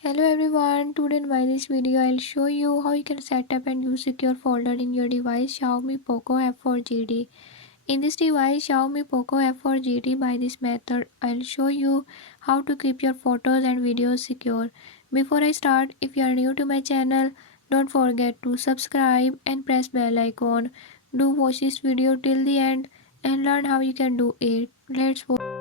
Hello everyone, today in this video I'll show you how you can set up and use secure folder in your device Xiaomi POCO F4GD. In this device Xiaomi POCO F4GD, by this method I'll show you how to keep your photos and videos secure. Before I start, if you are new to my channel, don't forget to subscribe and press bell icon. Do watch this video till the end and learn how you can do it. Let's go.